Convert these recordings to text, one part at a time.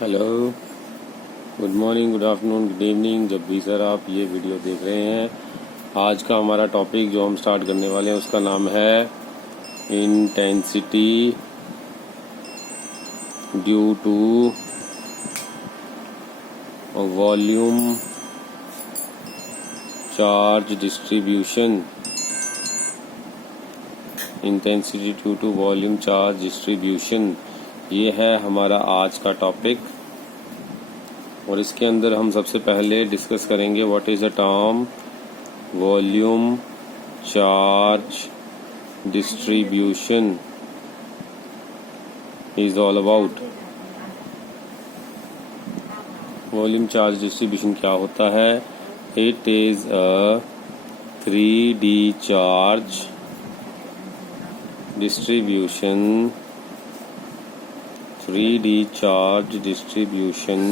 Hello, good morning, good afternoon, good evening, जब भी sir आप ये वीडियो देख रहे हैं। आज का हमारा टॉपिक जो हम स्टार्ट करने वाले हैं उसका नाम है intensity due to volume charge distribution. Intensity due to volume charge distribution, ये है हमारा आज का टॉपिक। और इसके अंदर हम सबसे पहले डिस्कस करेंगे what is the term volume charge distribution is all about. Volume charge distribution क्या होता है? It is a 3D charge distribution 3D charge distribution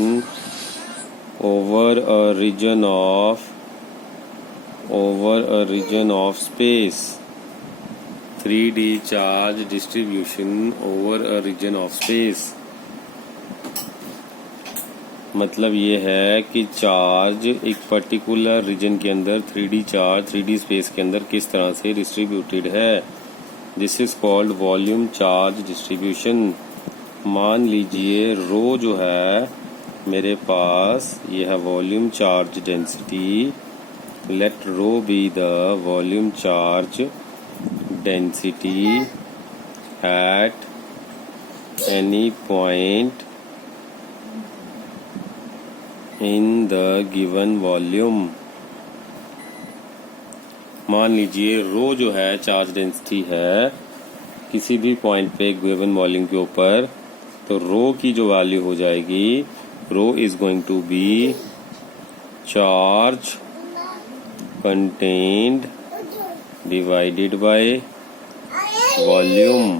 over a region of space. 3D charge distribution over a region of space मतलब ये है कि charge एक particular reason के अंदर 3D चार्ज 3D स्पेस के अंदर किस तरह से डिस्ट्रीब्यूटेड है। This is called volume charge distribution. मान लीजिए रो जो है मेरे पास, ये है volume charge density. Let rho be the volume charge density at any point in the given volume. मान लीजिए रो जो है चार्ज डेंसिटी है किसी भी पॉइंट पे गिवन वॉल्यूम के ऊपर, तो रो की जो वैल्यू हो जाएगी, rho is going to be charge contained divided by volume.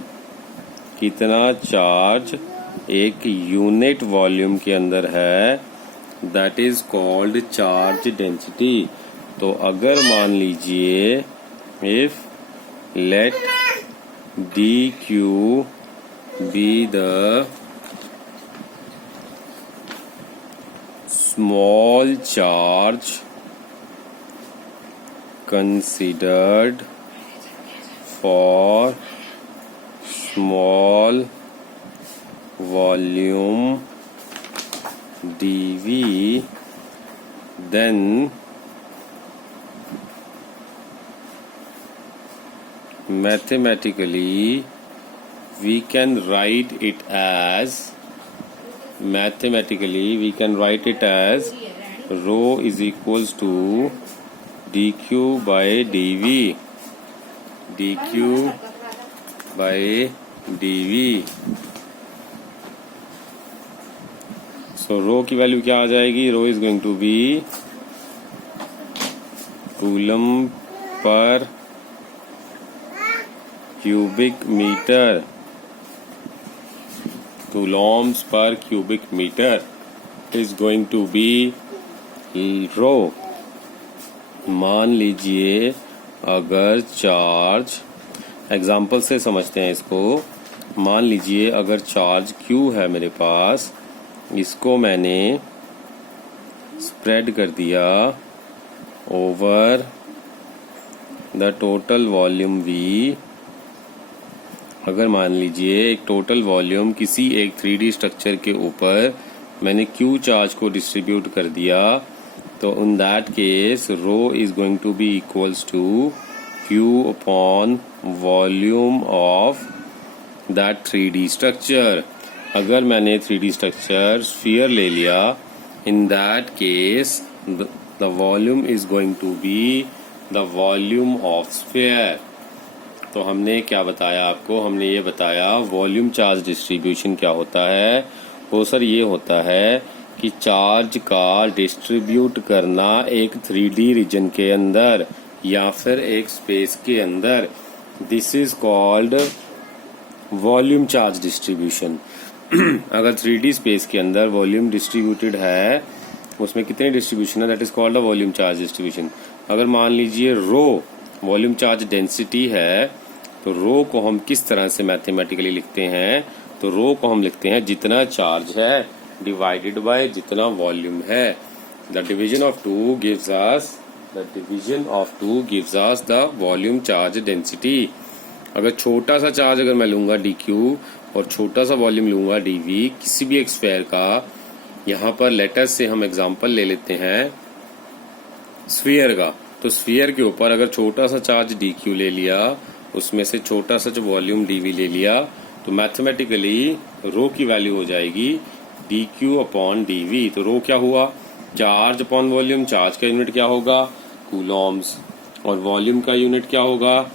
कितना चार्ज एक यूनिट वॉल्यूम के अंदर है, that is called charge density. तो अगर मान लीजिए if let d q be the small charge considered for small volume dV, then mathematically we can write it as rho is equals to dq by dv, so rho की value क्या आ जाएगी? Rho is going to be coulomb per cubic metre, coulombs per cubic meter is going to be rho. मान लीजिए अगर charge, example से समझते हैं इसको। मान लीजिए अगर चार्ज Q है मेरे पास, इसको मैंने स्प्रेड कर दिया over the total volume V। अगर मान लीजिए एक टोटल वॉल्यूम किसी एक 3D स्ट्रक्चर के ऊपर मैंने Q चार्ज को डिस्ट्रीब्यूट कर दिया, तो in that case rho is going to be equals to Q upon volume of that 3D structure. अगर मैंने 3D स्ट्रक्चर स्फीयर ले लिया, in that case the volume is going to be the volume of sphere. तो हमने क्या बताया आपको? हमने ये बताया वॉल्यूम चार्ज डिस्ट्रीब्यूशन क्या होता है। वो सर ये होता है कि चार्ज का डिस्ट्रीब्यूट करना एक 3D रीजन के अंदर या फिर एक स्पेस के अंदर, this is called volume charge distribution. अगर 3D स्पेस के अंदर वॉल्यूम डिस्ट्रीब्यूटेड है, उसमें कितने डिस्ट्रीब्यूशन है, that is called a volume charge distribution. अगर मान लीजिए रो वॉल्यूम चार्ज डेंसिटी है, तो रो को हम किस तरह से मैथमेटिकली लिखते हैं? तो रो को हम लिखते हैं जितना चार्ज है डिवाइडेड बाय जितना वॉल्यूम है। The division of two gives us the volume charge density. अगर छोटा सा चार्ज अगर मैं लूंगा dq और छोटा सा वॉल्यूम लूंगा dv किसी भी एक स्फीयर का, यहाँ पर लेटस से हम एग्जांपल ले लेते हैं स्फीयर का। तो स्फीयर के ऊपर अगर छोटा सा चार्ज dq ले लिया, उसमें से छोटा सा जो वॉल्यूम dv ले लिया, तो मैथमेटिकली रो की वैल्यू हो जाएगी dq अपॉन dv। तो रो क्या हुआ? Charge upon volume. चार्ज का यूनिट क्या होगा? कूलॉम्स। और वॉल्यूम का यूनिट क्या होगा?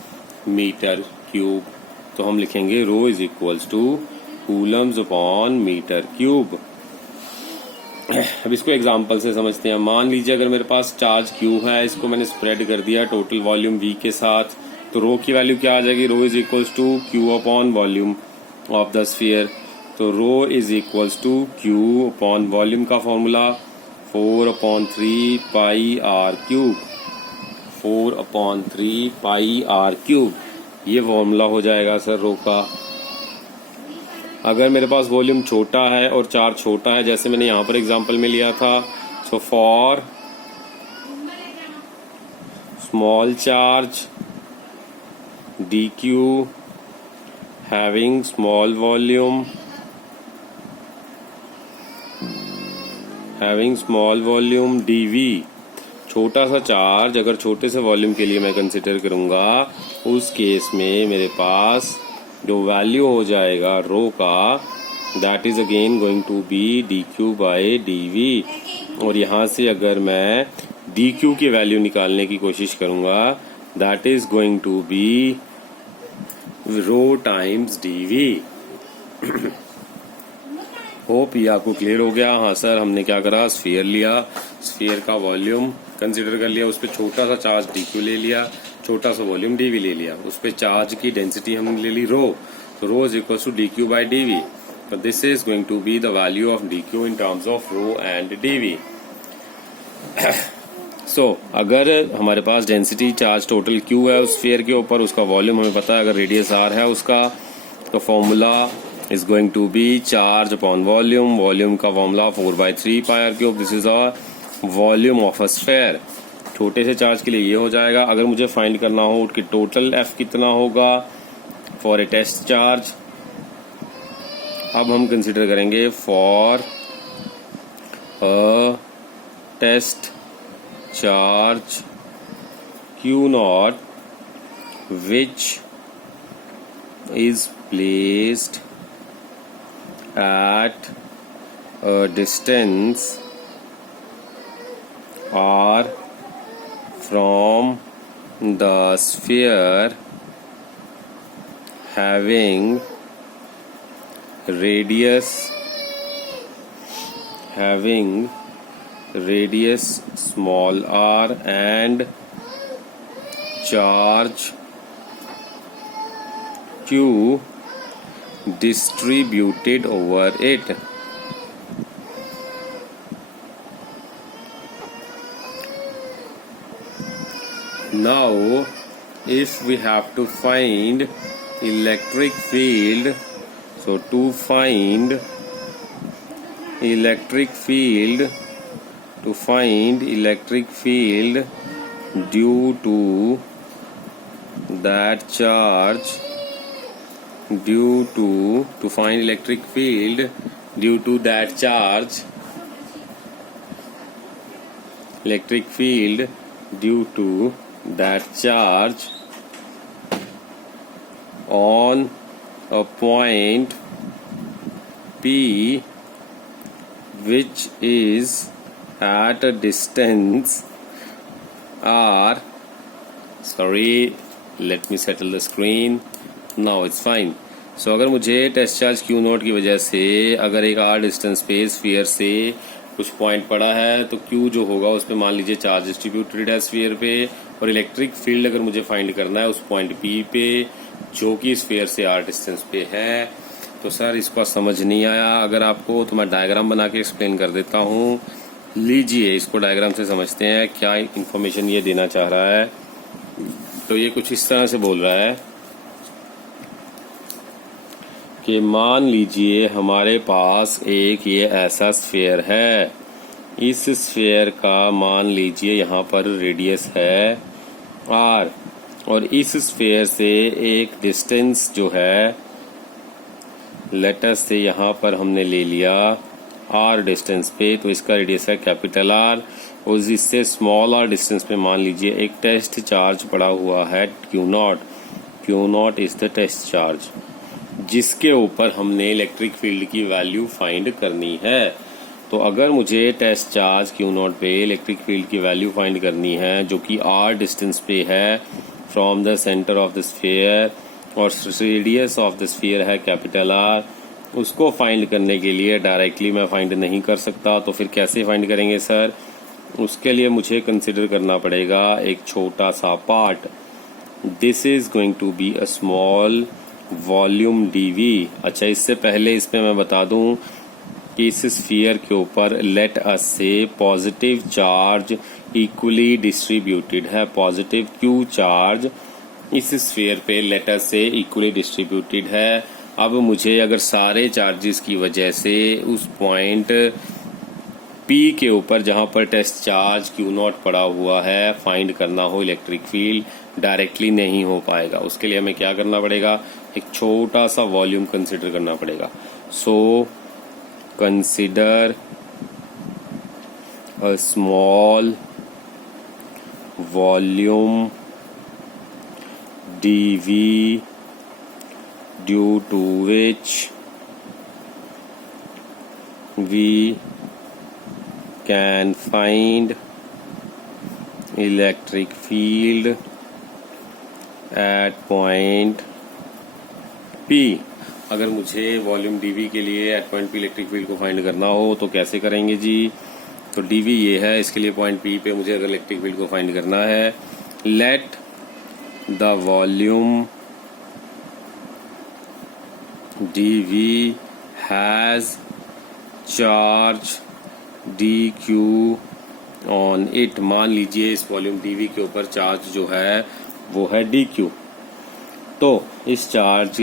Metre cube. तो हम लिखेंगे rho is equals to coulombs upon metre cube. अब इसको एग्जांपल से समझते हैं। मान लीजिए अगर मेरे पास चार्ज Q है, इसको मैंने स्प्रेड कर दिया टोटल वॉल्यूम V के साथ, तो रो की वैल्यू क्या आ जाएगी? Rho is equals to Q upon volume of the sphere. तो rho is equals to Q upon volume का formula 4/3 pi r cube. 4/3 pi r cube, ये फॉर्मूला हो जाएगा सर रो का। अगर मेरे पास वॉल्यूम छोटा है और चार्ज छोटा है, जैसे मैंने यहाँ पर एग्जांपल में लिया था, so for small charge dq having small volume dv, छोटा सा चार्ज अगर छोटे से वॉल्यूम के लिए मैं कंसिडर करूंगा, उस केस में मेरे पास जो वैल्यू हो जाएगा रो का, that is again going to be dq by dv। और यहाँ से अगर मैं dq की वैल्यू निकालने की कोशिश करूंगा, that is going to be rho times dv। Hope ये आपको क्लियर हो गया। हाँ सर, हमने क्या करा? स्फीयर लिया, स्फीयर का वॉल्यूम कंसिडर कर लिया, उस पर छोटा सा चार्ज dq ले लिया, छोटा सा वॉल्यूम dv ले लिया, उस पे चार्ज की डेंसिटी हमने ले ली रो। तो rho is equal to dq by dv। तो this is going to be the value of dq in terms of rho and dv। So अगर हमारे पास डेंसिटी चार्ज टोटल q है उस स्फीयर के ऊपर, उसका वॉल्यूम हमें पता है, अगर रेडियस r है उसका, तो formula is going to be charge upon volume. Volume का formula 4/3 pi r cube. This is a volume of a sphere. छोटे से चार्ज के लिए ये हो जाएगा। अगर मुझे फाइंड करना हो कि टोटल F कितना होगा फॉर ए टेस्ट चार्ज, अब हम कंसिडर करेंगे for a test charge Q0 which is placed at a distance r from the sphere having radius small r and charge q distributed over it. Now if we have to find electric field, so to find electric field due to that charge, to find electric field due to that charge, on a point P which is at a distance r, sorry, let me settle the screen, now it's fine. So अगर मुझे test charge Q0 की वजह से अगर एक r distance पे sphere से कुछ पॉइंट पड़ा है, तो Q जो होगा उस पे मान लीजिए चार्ज डिस्ट्रीब्यूटेड है स्फीयर पे, और इलेक्ट्रिक फील्ड अगर मुझे फाइंड करना है उस पॉइंट P पे जो कि स्फीयर से r डिस्टेंस पे है। तो सर इसको समझ नहीं आया अगर आपको, तो मैं डायग्राम बना के एक्सप्लेन कर देता हूँ। लीजिए इसको डायग्राम से समझते हैं क्या इंफॉर्मेशन ये देना चाह रहा है। तो ये कुछ इस तरह से बोल रहा है, कि मान लीजिए हमारे पास एक ये ऐसा स्फीयर है, इस स्फीयर का मान लीजिए यहाँ पर रेडियस है r, और इस स्फीयर से एक डिस्टेंस जो है लेटस से यहाँ पर हमने ले लिया r डिस्टेंस पे, तो इसका रेडियस है कैपिटल R, और इससे स्मॉल r डिस्टेंस पे मान लीजिए एक टेस्ट चार्ज पड़ा हुआ है Q0. Q0 is the test charge जिसके ऊपर हमने इलेक्ट्रिक फील्ड की वैल्यू फाइंड करनी है। तो अगर मुझे टेस्ट चार्ज Q0 पे इलेक्ट्रिक फील्ड की वैल्यू फाइंड करनी है जो कि r डिस्टेंस पे है from the centre of the sphere, और रेडियस ऑफ द स्फीयर है कैपिटल R, उसको फाइंड करने के लिए डायरेक्टली मैं फाइंड नहीं कर सकता, तो फिर कैसे फाइंड करेंगे सर? उसके लिए मुझे कंसिडर करना पड़ेगा एक छोटा सा part. This is going to be a small volume dv। अच्छा, इससे पहले इसमें मैं बता दूं कि इस स्फीयर के ऊपर लेट अस से पॉजिटिव चार्ज इक्वली डिस्ट्रीब्यूटेड है। पॉजिटिव Q चार्ज इस स्फीयर पे लेट अस से इक्वली डिस्ट्रीब्यूटेड है। अब मुझे अगर सारे चार्जेस की वजह से उस पॉइंट P के ऊपर जहां पर टेस्ट चार्ज Q0 पड़ा हुआ है फाइंड करना हो इलेक्ट्रिक फील्ड, डायरेक्टली नहीं हो पाएगा। उसके लिए हमें क्या करना पड़ेगा? एक छोटा सा वॉल्यूम कंसिडर करना पड़ेगा। So consider a small volume dv due to which we can find electric field at point P। अगर मुझे वॉल्यूम dv के लिए at point P electric field को फाइंड करना हो तो कैसे करेंगे जी? तो dv ये है, इसके लिए पॉइंट P पे मुझे अगर इलेक्ट्रिक फील्ड को फाइंड करना है, let the volume dv has charge dq on it। मान लीजिए इस वॉल्यूम dv के ऊपर चार्ज जो है वो है dq। तो इस चार्ज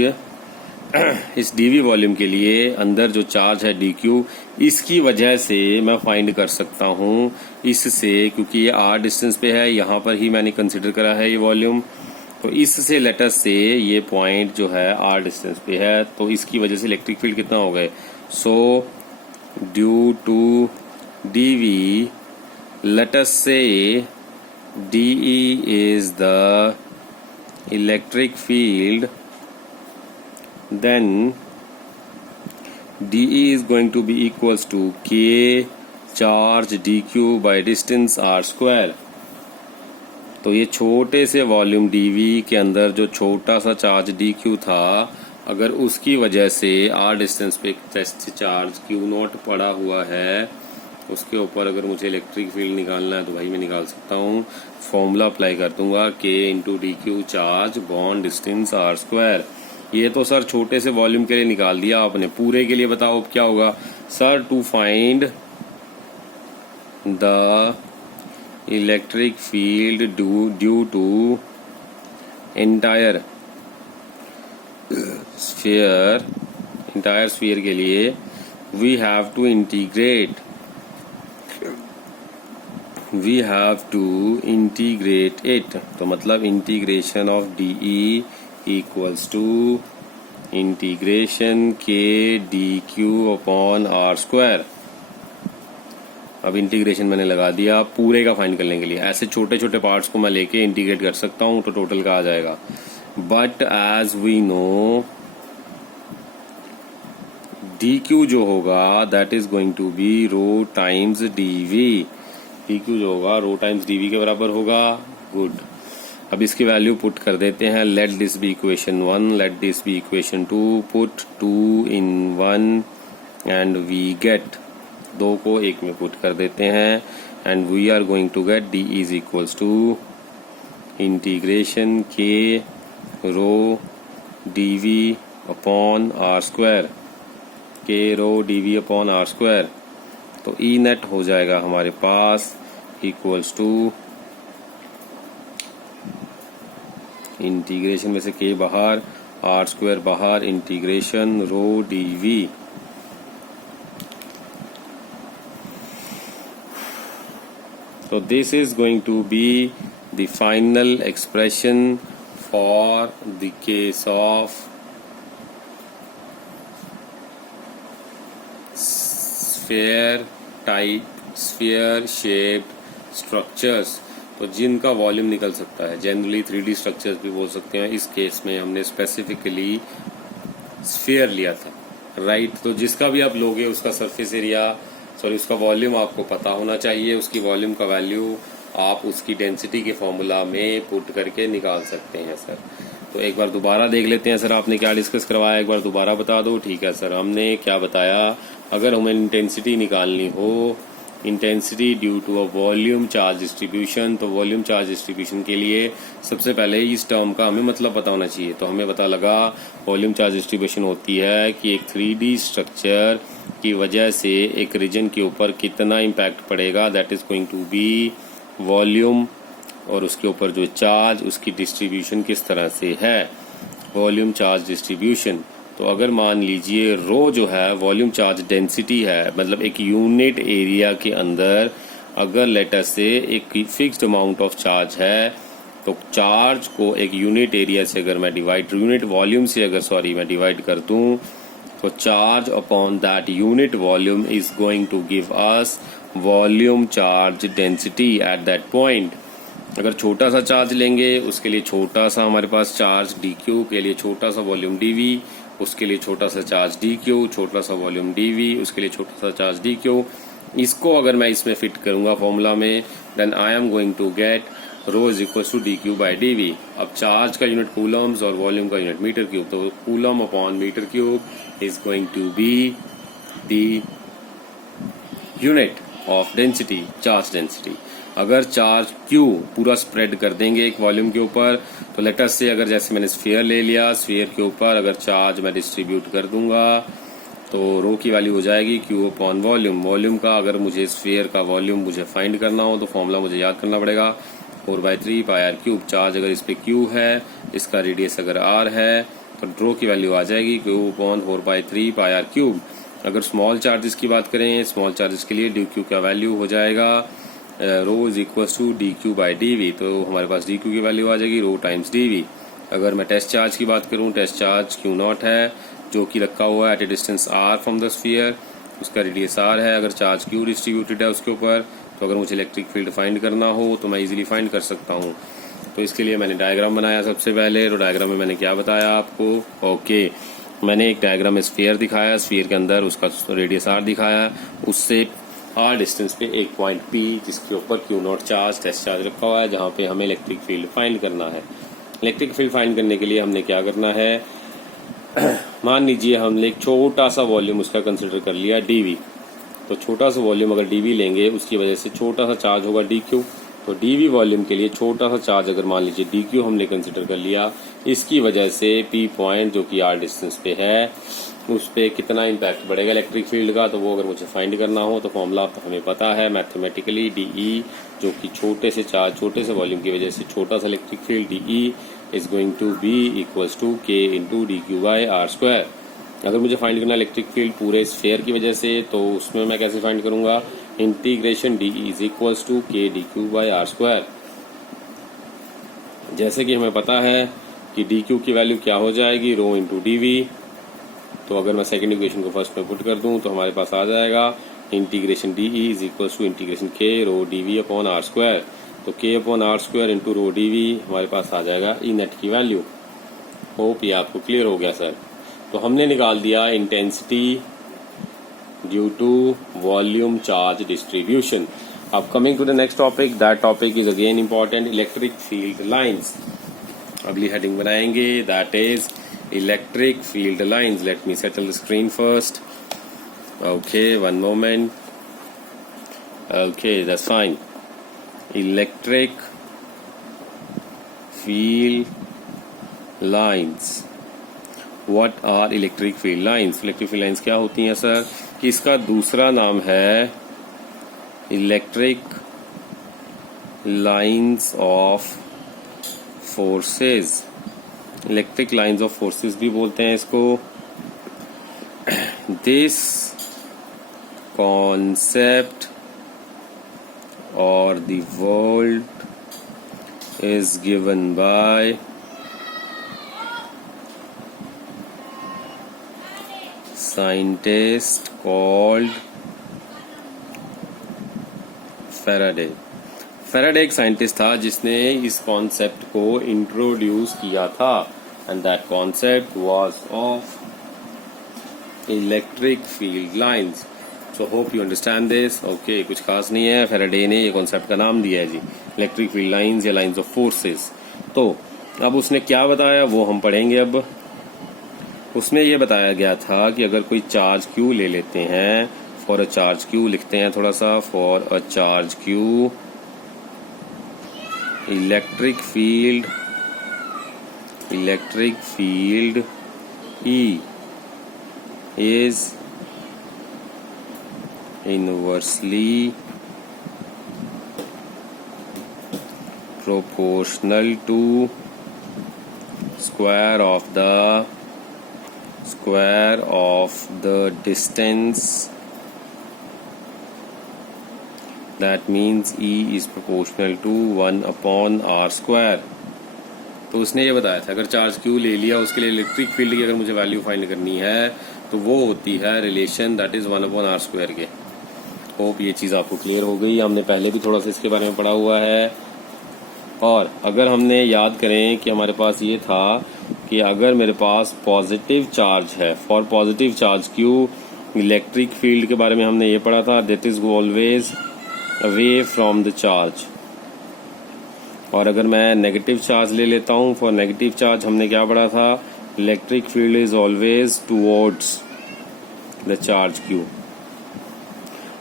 इस dv वॉल्यूम के लिए अंदर जो चार्ज है dq, इसकी वजह से मैं फाइंड कर सकता हूँ इससे, क्योंकि ये r डिस्टेंस पे है, यहाँ पर ही मैंने कंसिडर करा है ये वॉल्यूम, तो इससे लेटस से ये पॉइंट जो है r डिस्टेंस पे है, तो इसकी वजह से इलेक्ट्रिक फील्ड कितना हो गए? So due to dv, let's say dE is the electric field, then dE is going to be equals to k charge dq by distance r square। तो ये छोटे से वॉल्यूम dv के अंदर जो छोटा सा चार्ज dq था, अगर उसकी वजह से r डिस्टेंस पे टेस्ट चार्ज Q0 पड़ा हुआ है, उसके ऊपर अगर मुझे इलेक्ट्रिक फील्ड निकालना है तो भाई मैं निकाल सकता हूँ। फॉर्मूला अप्लाई कर दूंगा k into D Q charge bond distance r square. ये तो सर छोटे से वॉल्यूम के लिए निकाल दिया आपने, पूरे के लिए बताओ अब क्या होगा? Sir to find the electric field due to entire sphere के लिए we have to integrate it. तो मतलब integration of dE equals to integration के d q upon r square. अब इंटीग्रेशन मैंने लगा दिया पूरे का फाइंड करने के लिए। ऐसे छोटे छोटे पार्ट्स को मैं लेके इंटीग्रेट कर सकता हूं तो टोटल का आ जाएगा। But as we know d q जो होगा that is going to be rho times dv. D q जो होगा रो टाइम्स डीवी के बराबर होगा। गुड, अब इसकी वैल्यू पुट कर देते हैं। Let this be equation 1, let this be equation 2, put 2 in 1 and we get, दो को एक में पुट कर देते हैं and we are going to get d is equals to integration k rho dv upon r square, k rho dv upon r square. तो E net हो जाएगा हमारे पास इक्वल्स टू इंटीग्रेशन में से के बाहर आर स्क्वायर बाहर integration rho dv। So this is going to be the final expression for the case of sphere shaped structures। तो जिनका वॉल्यूम निकल सकता है, जनरली 3D स्ट्रक्चर्स भी बोल सकते हैं। इस केस में हमने स्पेसिफिकली स्फीयर लिया था, राइट। तो जिसका भी आप लोगे उसका सरफेस एरिया उसका वॉल्यूम आपको पता होना चाहिए। उसकी वॉल्यूम का वैल्यू आप उसकी डेंसिटी के फॉर्मूला में पुट करके निकाल सकते हैं सर। तो एक बार दोबारा देख लेते हैं सर, आपने क्या डिस्कस करवाया, एक बार दोबारा बता दो। ठीक है सर, हमने क्या बताया, अगर हमें इंटेंसिटी निकालनी हो, intensity due to a volume charge distribution, तो वॉल्यूम चार्ज डिस्ट्रीब्यूशन के लिए सबसे पहले इस टर्म का हमें मतलब पता होना चाहिए। तो हमें पता लगा वॉल्यूम चार्ज डिस्ट्रीब्यूशन होती है कि एक 3D स्ट्रक्चर की वजह से एक रीजन के ऊपर कितना इम्पैक्ट पड़ेगा, that is going to be volume, और उसके ऊपर जो चार्ज उसकी डिस्ट्रीब्यूशन किस तरह से है, वॉल्यूम चार्ज डिस्ट्रीब्यूशन। तो अगर मान लीजिए रो जो है वॉल्यूम चार्ज डेंसिटी है, मतलब एक यूनिट एरिया के अंदर अगर लेटर से एक फिक्स्ड अमाउंट ऑफ चार्ज है, तो चार्ज को एक यूनिट एरिया से अगर मैं यूनिट वॉल्यूम से अगर मैं डिवाइड कर दूं, तो charge upon that unit volume is going to give us volume charge density at that point. अगर छोटा सा चार्ज लेंगे उसके लिए छोटा सा हमारे पास चार्ज dq, के लिए छोटा सा वॉल्यूम dv, उसके लिए छोटा सा चार्ज dq, छोटा सा वॉल्यूम dv, उसके लिए छोटा सा चार्ज dq। इसको अगर मैं इसमें फिट करूंगा फॉर्मूला में, then I am going to get rho is equal to dq by dv। अब चार्ज का यूनिट कूलम्स और वॉल्यूम का यूनिट मीटर क्यूब, तो coulomb upon metre cube is going to be the unit of density, charge density. अगर charge Q पूरा spread कर देंगे एक वॉल्यूम के ऊपर, तो लेटर से अगर जैसे मैंने स्फीयर ले लिया, स्फीयर के ऊपर अगर चार्ज मैं डिस्ट्रीब्यूट कर दूंगा तो रो की वैल्यू हो जाएगी Q अपॉन वॉल्यूम। वॉल्यूम का अगर मुझे स्फीयर का वॉल्यूम मुझे फाइंड करना हो तो फॉर्मूला मुझे याद करना पड़ेगा 4/3 पाई आर क्यूब। चार्ज अगर इस पे Q है, इसका रेडियस अगर R है, तो रो की वैल्यू आ जाएगी Q upon 4/3 pi r cube. अगर स्मॉल चार्जेस की बात करें, स्मॉल चार्जेस के लिए dq का वैल्यू हो जाएगा rho is equal to dq by dv। तो हमारे पास dq की वैल्यू आ जाएगी रो टाइम्स dv। अगर मैं टेस्ट चार्ज की बात करूं, टेस्ट चार्ज Q0 है जो कि रखा हुआ है at a distance r from the sphere, उसका रेडियस r है। अगर चार्ज Q डिस्ट्रीब्यूटेड है उसके ऊपर, तो अगर मुझे इलेक्ट्रिक फील्ड फाइंड करना हो तो मैं इजीली फाइंड कर सकता हूं। तो इसके लिए मैंने डायग्राम बनाया सबसे पहले। तो डायग्राम में मैंने क्या बताया आपको, ओके मैंने एक डायग्राम में स्फीयर दिखाया, स्फीयर के अंदर उसका रेडियस r दिखाया, उससे r डिस्टेंस पे एक पॉइंट P जिसके ऊपर Q0 चार्ज टेस्ट चार्ज रखा हुआ है, जहां पे हमें इलेक्ट्रिक फील्ड फाइंड करना है। इलेक्ट्रिक फील्ड फाइंड करने के लिए हमने क्या करना है, मान लीजिए हमने एक छोटा सा वॉल्यूम उसका कंसिडर कर लिया dv। तो छोटा सा वॉल्यूम अगर dv लेंगे, उसकी वजह से छोटा सा चार्ज होगा dq। तो dv वॉल्यूम के लिए छोटा सा चार्ज अगर मान लीजिए dq हमने कंसिडर कर लिया, इसकी वजह से p पॉइंट जो कि r डिस्टेंस पे है उस पे कितना इम्पैक्ट बढ़ेगा इलेक्ट्रिक फील्ड का, तो वो अगर मुझे फाइंड करना हो तो फॉर्मूला हमें पता है मैथमेटिकली dE, जो कि छोटे से चार्ज छोटे से वॉल्यूम की वजह से छोटा सा electric field dE is going to be equals to k into dq by r square. अगर मुझे फाइंड करना इलेक्ट्रिक फील्ड पूरे स्फीयर की वजह से, तो उसमें मैं कैसे फाइंड करूंगा, integration dE is equals to k dq by r square. जैसे कि हमें पता है कि dq की वैल्यू क्या हो जाएगी, रो इंटू dv। तो अगर मैं सेकंड इक्वेशन को फर्स्ट में पुट कर दूं तो हमारे पास आ जाएगा integration dE is equal to integration k rho dv upon r square. तो k upon r square into rho dv हमारे पास आ जाएगा ई नेट की वैल्यू। होप ये आपको क्लियर हो गया सर। तो हमने निकाल दिया intensity due to volume charge distribution. अब coming to the next topic, that topic is again important, electric field lines. अगली हेडिंग बनाएंगे, that is electric field lines. Let me settle the screen first. Okay, one moment. Okay, that's fine. Electric field lines. What are electric field lines? Electric field lines क्या होती हैं sir? कि इसका दूसरा नाम है electric lines of forces. Electric lines of forces भी बोलते हैं इसको। This concept or the world is given by scientist called Faraday। Faraday एक साइंटिस्ट था जिसने इस कॉन्सेप्ट को इंट्रोड्यूस किया था and that concept was of electric field lines। So hope you understand this। Okay, कुछ खास नहीं है, फेराडे ने ये कॉन्सेप्ट का नाम दिया है जी, इलेक्ट्रिक फील्ड लाइंस या लाइंस ऑफ फोर्सेस। तो अब उसने क्या बताया वो हम पढ़ेंगे। अब उसमें ये बताया गया था कि अगर कोई चार्ज क्यू ले लेते हैं, फॉर अ चार्ज क्यू लिखते हैं थोड़ा सा, for a charge Q electric field E is inversely proportional to square of the distance। that means E is proportional to 1 upon r square। तो उसने ये बताया था अगर चार्ज क्यू ले लिया, उसके लिए इलेक्ट्रिक फील्ड की अगर मुझे वैल्यू फाइंड करनी है तो वो होती है relation that is 1 upon r square के। होप ये चीज़ आपको क्लियर हो गई। हमने पहले भी थोड़ा सा इसके बारे में पढ़ा हुआ है। और अगर हमने याद करें कि हमारे पास ये था कि अगर मेरे पास पॉजिटिव चार्ज है, for positive charge Q electric field के बारे में हमने ये पढ़ा था, that is always away from the charge. और अगर मैं नेगेटिव चार्ज ले लेता हूँ, फॉर नेगेटिव चार्ज हमने क्या पढ़ा था, electric field is always towards the charge Q.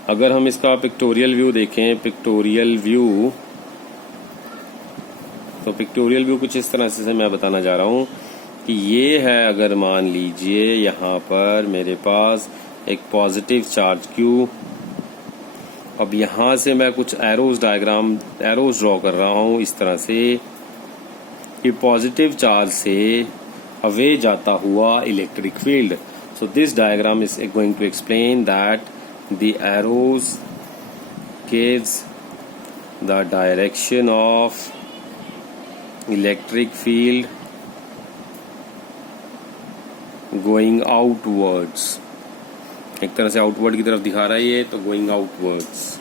अगर हम इसका पिक्टोरियल व्यू देखें, पिक्टोरियल व्यू कुछ इस तरह से मैं बताना जा रहा हूँ कि ये है, अगर मान लीजिए यहाँ पर मेरे पास एक पॉजिटिव चार्ज क्यू। अब यहाँ से मैं कुछ एरोज ड्रॉ कर रहा हूँ इस तरह से कि पॉजिटिव चार्ज से अवे जाता हुआ electric field. So this diagram is going to explain that the arrows gives the direction of electric field going outwards. एक तरह से आउटवर्ड की तरफ दिखा रहा है ये, तो गोइंग आउटवर्ड्स।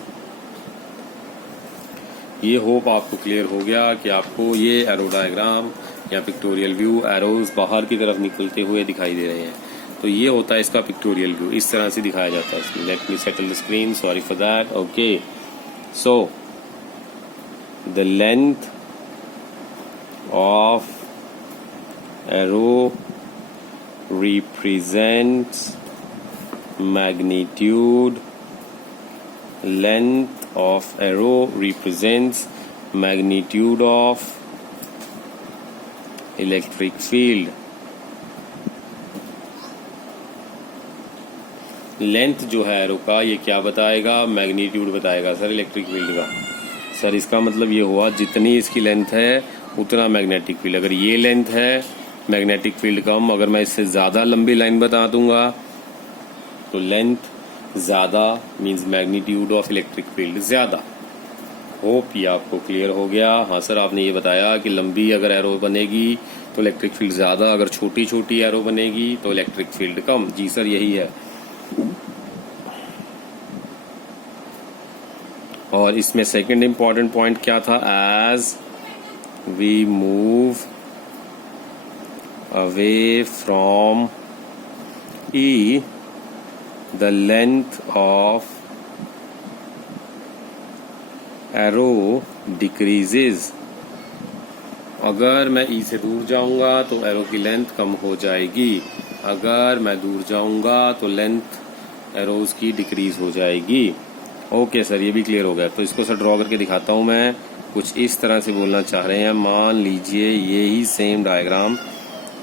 ये होप आपको क्लियर हो गया कि आपको ये एरो डायग्राम या पिक्टोरियल व्यू, एरोज बाहर की तरफ निकलते हुए दिखाई दे रहे हैं, तो ये होता है इसका पिक्टोरियल व्यू। इस तरह से दिखाया जाता है। Let me settle the screen, sorry for that. Okay, so the length of arrow represents magnitude, length of arrow represents magnitude of electric field। Length जो है एरो का ये क्या बताएगा, मैग्नीट्यूड बताएगा सर इलेक्ट्रिक फील्ड का। सर इसका मतलब ये हुआ जितनी इसकी लेंथ है उतना मैग्नेटिक फील्ड। अगर ये लेंथ है मैग्नेटिक फील्ड कम, अगर मैं इससे ज़्यादा लंबी लाइन बता दूंगा तो लेंथ ज़्यादा means magnitude of electric field ज़्यादा। होप ये आपको क्लियर हो गया। हाँ सर, आपने ये बताया कि लंबी अगर एरो बनेगी तो इलेक्ट्रिक फील्ड ज़्यादा, अगर छोटी छोटी एरो बनेगी तो इलेक्ट्रिक फील्ड कम। जी सर, यही है। और इसमें सेकंड इम्पॉर्टेंट पॉइंट क्या था, as we move away from E, the length of arrow decreases। अगर मैं E से दूर जाऊंगा तो एरो की लेंथ कम हो जाएगी, अगर मैं दूर जाऊंगा तो लेंथ एरोज की डिक्रीज हो जाएगी। ओके सर, ये भी क्लियर हो गया। तो इसको सर ड्रॉ करके दिखाता हूं मैं। कुछ इस तरह से बोलना चाह रहे हैं। मान लीजिए ये ही सेम डायग्राम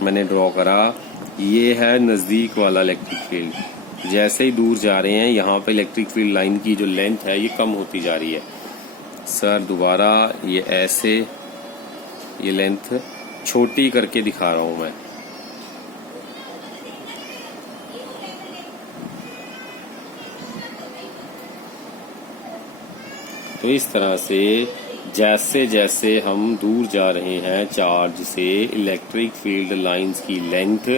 मैंने ड्रॉ करा, ये है नज़दीक वाला इलेक्ट्रिक फील्ड। जैसे ही दूर जा रहे हैं यहाँ पे इलेक्ट्रिक फील्ड लाइन की जो लेंथ है ये कम होती जा रही है। सर दोबारा ये ऐसे ये लेंथ छोटी करके दिखा रहा हूं मैं। तो इस तरह से जैसे जैसे हम दूर जा रहे हैं चार्ज से, इलेक्ट्रिक फील्ड लाइंस की लेंथ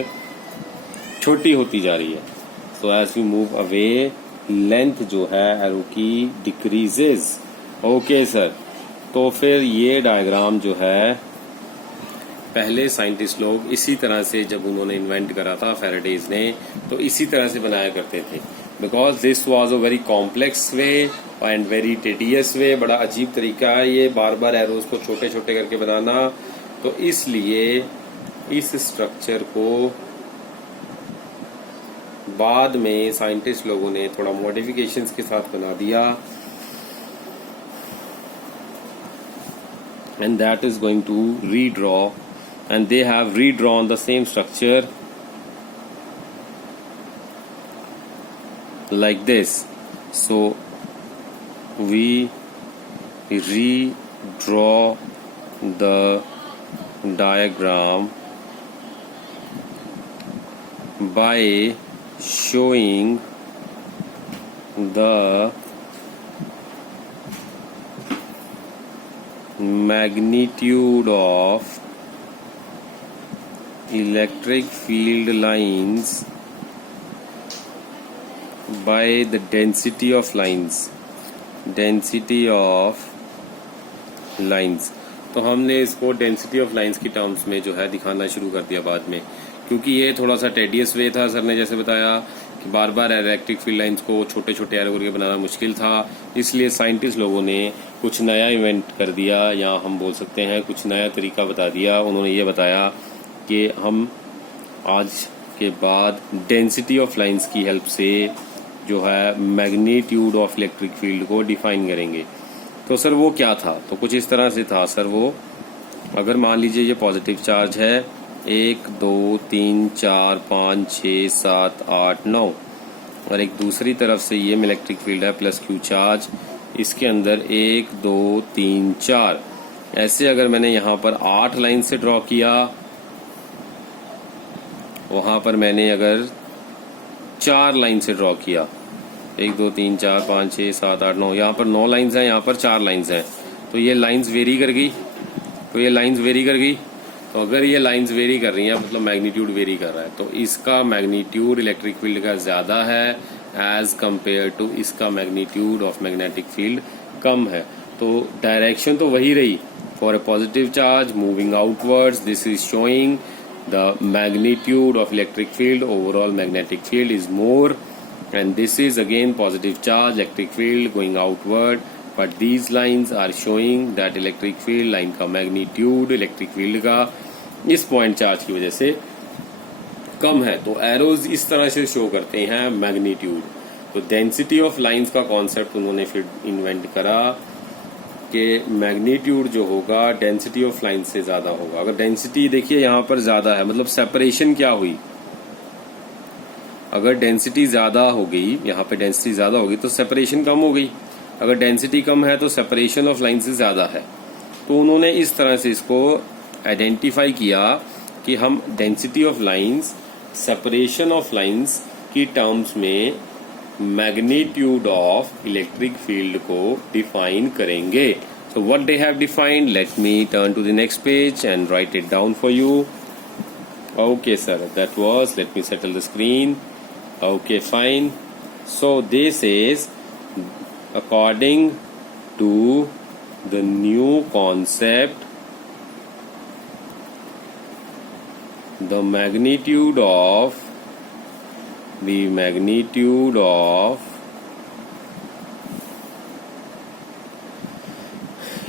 छोटी होती जा रही है। So as we move away, length जो है एरो की डिक्रीजेस। ओके सर, तो फिर ये डायग्राम जो है पहले साइंटिस्ट लोग इसी तरह से, जब उन्होंने इन्वेंट करा था फैराडेज ने, तो इसी तरह से बनाया करते थे। Because this was a very complex way and very tedious way. बड़ा अजीब तरीका है ये बार बार एरोज को छोटे छोटे करके बनाना। तो इसलिए इस स्ट्रक्चर को बाद में साइंटिस्ट लोगों ने थोड़ा मॉडिफिकेशंस के साथ बना दिया, and that is going to redraw, and they have redrawn the same structure like this. So we redraw the diagram by showing the magnitude of electric field lines by the density of lines. तो हमने इसको density of lines की terms में जो है दिखाना शुरू कर दिया बाद में, क्योंकि ये थोड़ा सा टेडियस वे था। सर ने जैसे बताया कि बार बार इलेक्ट्रिक फील्ड लाइंस को छोटे छोटे एरो करके बनाना मुश्किल था, इसलिए साइंटिस्ट लोगों ने कुछ नया इन्वेंट कर दिया, या हम बोल सकते हैं कुछ नया तरीका बता दिया। उन्होंने ये बताया कि हम आज के बाद डेंसिटी ऑफ लाइंस की हेल्प से जो है मैग्नीट्यूड ऑफ इलेक्ट्रिक फील्ड को डिफाइन करेंगे। तो सर वो क्या था? तो कुछ इस तरह से था सर वो, अगर मान लीजिए ये पॉजिटिव चार्ज है 1 2 3 4 5 6 7 8 9, और एक दूसरी तरफ से ये इलेक्ट्रिक फील्ड है प्लस क्यू चार्ज, इसके अंदर 1 2 3 4, ऐसे अगर मैंने यहाँ पर 8 लाइन से ड्रॉ किया, वहां पर मैंने अगर 4 लाइन से ड्रॉ किया, 1 2 3 4 5 6 7 8 9, यहाँ पर 9 लाइंस हैं, यहाँ पर 4 लाइंस हैं, तो ये लाइंस वेरी कर गई। तो अगर ये लाइंस वेरी कर रही हैं मतलब मैग्नीट्यूड वेरी कर रहा है, तो इसका मैग्नीट्यूड इलेक्ट्रिक फील्ड का ज्यादा है एज कंपेयर टू इसका मैग्नीट्यूड ऑफ मैग्नेटिक फील्ड कम है। तो डायरेक्शन तो वही रही। For a positive charge moving outwards, this is showing the magnitude of electric field, overall magnetic field is more, and this is again positive charge electric field going outward, but these lines are showing that electric field line का magnitude electric field का इस point charge की वजह से कम है। तो arrows इस तरह से शो करते हैं मैग्नीट्यूड। तो डेंसिटी ऑफ लाइंस का कॉन्सेप्ट उन्होंने फिर इन्वेंट करा कि मैग्नीट्यूड जो होगा डेंसिटी ऑफ लाइन से ज्यादा होगा। अगर डेंसिटी देखिए यहाँ पर ज्यादा है, मतलब सेपरेशन क्या हुई, अगर डेंसिटी ज्यादा हो गई, यहाँ पे डेंसिटी ज्यादा होगी तो सेपरेशन कम हो गई। अगर डेंसिटी कम है तो सेपरेशन ऑफ लाइन से ज्यादा है। तो उन्होंने इस तरह से इसको आइडेंटिफाई किया कि हम density of lines, separation of lines की टर्म्स में मैग्नीट्यूड ऑफ इलेक्ट्रिक फील्ड को डिफाइन करेंगे। So what they have defined, let me turn to the next page and write it down for you. Okay sir, that was, let me settle the screen. Okay, fine. So this is according to the new concept, the magnitude of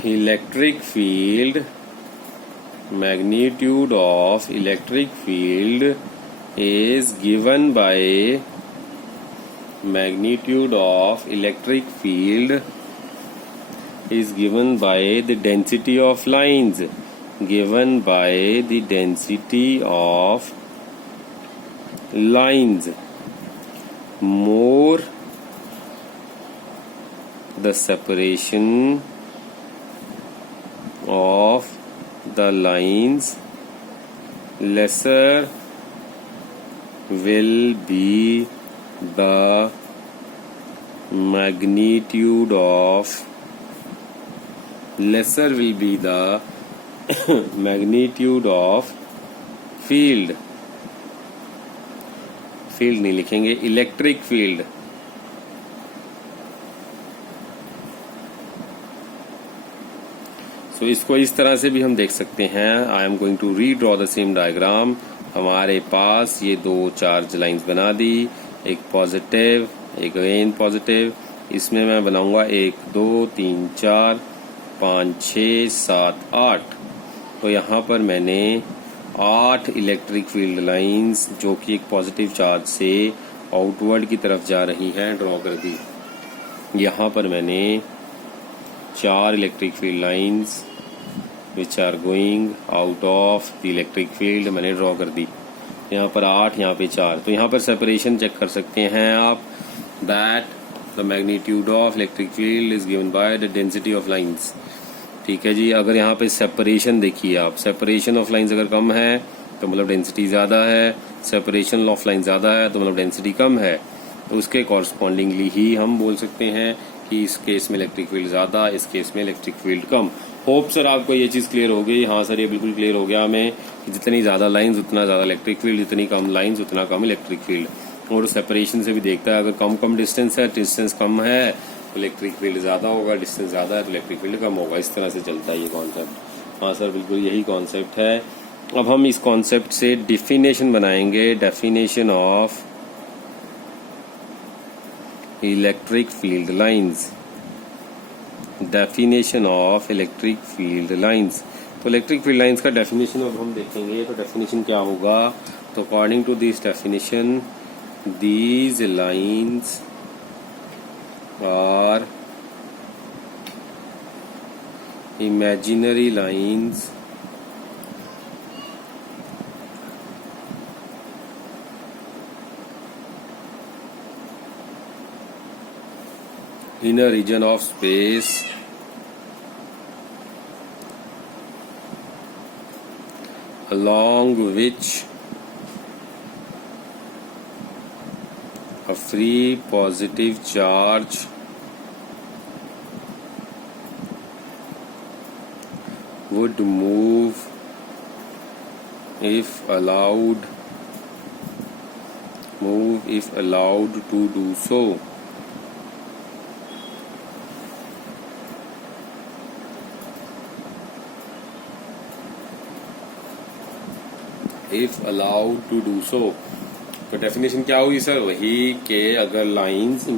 electric field, magnitude of electric field is given by the density of lines, more the separation of the lines lesser will be the magnitude of magnitude of field नहीं लिखेंगे, electric field. सो इसको इस तरह से भी हम देख सकते हैं। I am going to redraw the same diagram. हमारे पास ये दो चार्ज लाइंस बना दी, एक पॉजिटिव एक अगेन पॉजिटिव। इसमें मैं बनाऊंगा 1 2 3 4 5 6 7 8। तो यहाँ पर मैंने 8 इलेक्ट्रिक फील्ड लाइंस जो कि एक पॉजिटिव चार्ज से आउटवर्ड की तरफ जा रही हैं ड्रॉ कर दी। यहाँ पर मैंने 4 electric field lines which are going out of the electric field मैंने ड्रॉ कर दी। यहाँ पर 8, यहाँ पे 4। तो यहाँ पर सेपरेशन चेक कर सकते हैं आप, that the magnitude of electric field is given by the density of lines. ठीक है जी। अगर यहाँ पे सेपरेशन देखिए आप, सेपरेशन ऑफ लाइंस अगर कम है तो मतलब डेंसिटी ज़्यादा है, सेपरेशन ऑफ लाइन ज़्यादा है तो मतलब डेंसिटी कम है। तो उसके कॉरस्पॉन्डिंगली ही हम बोल सकते हैं कि इस केस में इलेक्ट्रिक फील्ड ज़्यादा, इस केस में इलेक्ट्रिक फील्ड कम। होप सर आपको ये चीज़ क्लियर हो गई। हाँ सर, ये बिल्कुल क्लियर हो गया हमें कि जितनी ज़्यादा लाइंस उतना ज़्यादा इलेक्ट्रिक फील्ड, जितनी कम लाइंस उतना कम इलेक्ट्रिक फील्ड। और सेपरेशन से भी देखता है, अगर कम डिस्टेंस है, डिस्टेंस कम है तो इलेक्ट्रिक फील्ड ज़्यादा होगा, डिस्टेंस ज़्यादा है तो इलेक्ट्रिक फील्ड कम होगा। इस तरह से चलता है ये कॉन्सेप्ट। हाँ सर, बिल्कुल यही कॉन्सेप्ट है। अब हम इस कॉन्सेप्ट से डेफिनेशन बनाएंगे, definition of electric field lines. Definition of electric field lines. तो इलेक्ट्रिक फील्ड लाइंस का डेफिनेशन अब हम देखेंगे। तो डेफिनेशन क्या होगा? तो according to this definition, these lines are imaginary lines in a region of space along which a free positive charge would move if allowed to do so. If allowed to do so. तो definition क्या होगी sir? वही कि अगर lines